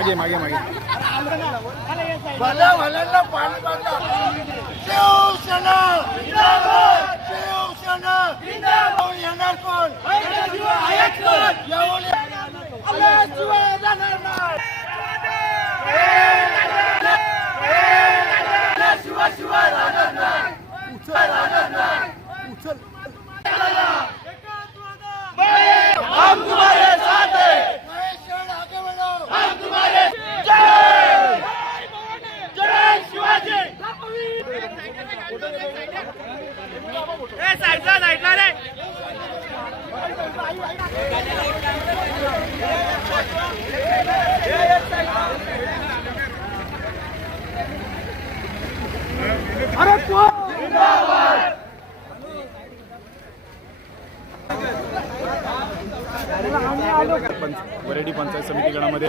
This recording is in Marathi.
मागे मागे मागे. शिवसेना शिवसेना शिवसेना कोण? नाही. वरेडी पंचायत रे अरे बेस्टच्या वरेडी पंचायत समिती गणामध्ये